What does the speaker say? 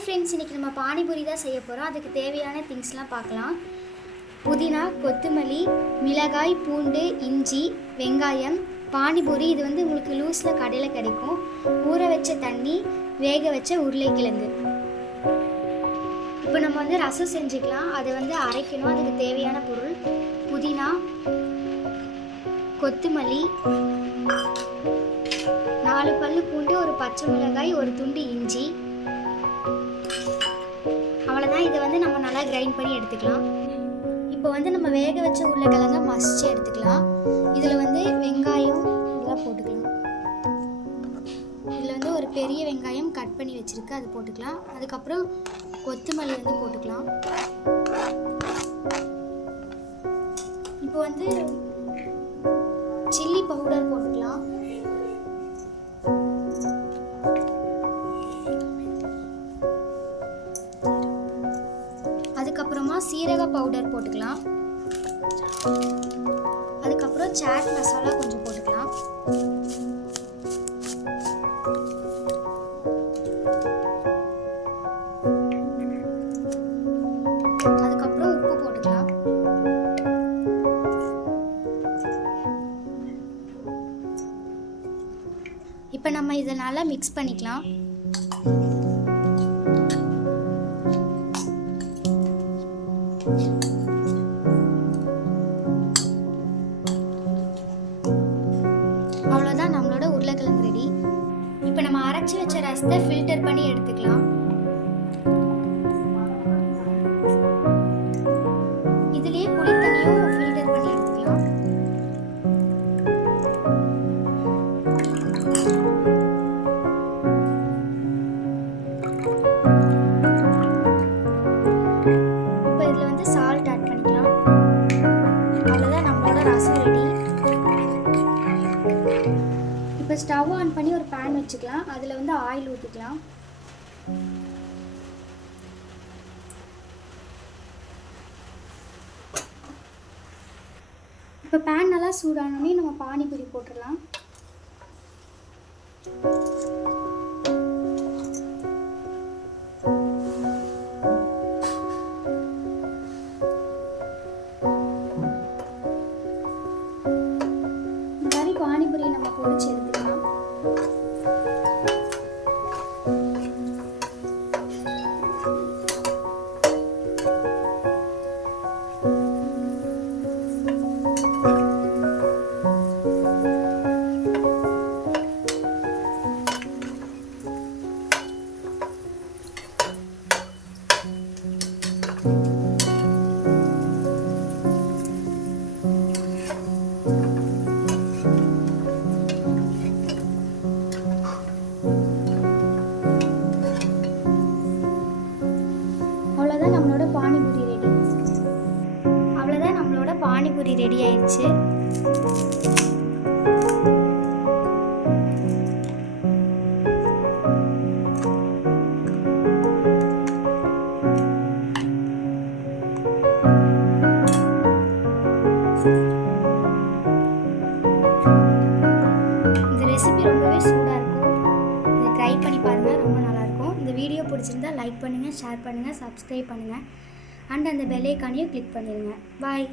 Hi friends, இன்றைக்கி நம்ம பானிபூரி தான் செய்ய போகிறோம். அதுக்கு தேவையான திங்ஸ்லாம் பார்க்கலாம். புதினா, கொத்தமல்லி, மிளகாய், பூண்டு, இஞ்சி, வெங்காயம், பானிபூரி. இது வந்து உங்களுக்கு லூஸில் கடையில் கிடைக்கும். ஊற வச்ச தண்ணி, வேக வச்ச உருளைக்கிழங்கு. இப்போ நம்ம வந்து ரசம் செஞ்சுக்கலாம். அதை வந்து அரைக்கணும். அதுக்கு தேவையான பொருள் புதினா, கொத்தமல்லி, 4 பல்லு பூண்டு, ஒரு பச்சை மிளகாய், ஒரு துண்டு இஞ்சி. அவ்வளோதான். இதை வந்து நம்ம நல்லா கிரைண்ட் பண்ணி எடுத்துக்கலாம். இப்போ வந்து நம்ம வேக வச்ச உருளைக்கிழங்க மசிச்சு எடுத்துக்கலாம். இதில் வந்து வெங்காயம் இதெல்லாம் போட்டுக்கலாம். இதில் வந்து ஒரு பெரிய வெங்காயம் கட் பண்ணி வச்சுருக்கு, அது போட்டுக்கலாம். அதுக்கப்புறம் கொத்தமல்லி வந்து போட்டுக்கலாம். இப்போ வந்து சில்லி பவுடர் போட்டுக்கலாம். அதுக்கப்புறமா சீரக பவுடர் போட்டுக்கலாம். அதுக்கப்புறம் சாட் மசாலா கொஞ்சம் போட்டுக்கலாம். அதுக்கப்புறம் உப்பு போட்டுக்கலாம். இப்போ நம்ம இதை நல்லா மிக்ஸ் பண்ணிக்கலாம். அவ்வளோதான், நம்மளோட உருளைக்கிழங்கு ரெடி. இப்போ நம்ம அரைச்சி வச்ச ரசத்தை ஃபில்டர் பண்ணி எடுத்துக்கலாம். இதுலேயே புளி தண்ணியும் ஃபில்டர் பண்ணி எடுத்துக்கலாம். இப்போ இதில் வந்து சால்ட் ஆட் பண்ணிக்கலாம். அவ்வளோதான், நம்மளோட ரசம் ரெடி. இப்போ ஸ்டவ் ஆன் பண்ணி ஒரு பேன் வச்சுக்கலாம். அதில் வந்து ஆயில் ஊற்றிக்கலாம். இப்போ பேன் நல்லா சூடானோடனே நம்ம பானிபூரி போட்டுடலாம். இந்த மாதிரி பானிபூரி நம்ம பொரிச்சு எடுத்துக்கலாம். அவ்வளோதான், நம்மளோட பானிபூரி ரெடி. அவ்வளோதான், நம்மளோட பானிபூரி ரெடி ஆயிடுச்சு. இந்த ரெசிபி ரொம்பவே சூடாக இருக்கும். இதை ட்ரை பண்ணி பாருங்கள், ரொம்ப நல்லாயிருக்கும். இந்த வீடியோ பிடிச்சிருந்தா லைக் பண்ணுங்கள், ஷேர் பண்ணுங்கள், சப்ஸ்கிரைப் பண்ணுங்கள். அண்ட் அந்த பெல் ஐகானையும் கிளிக் பண்ணிடுங்க. பாய்.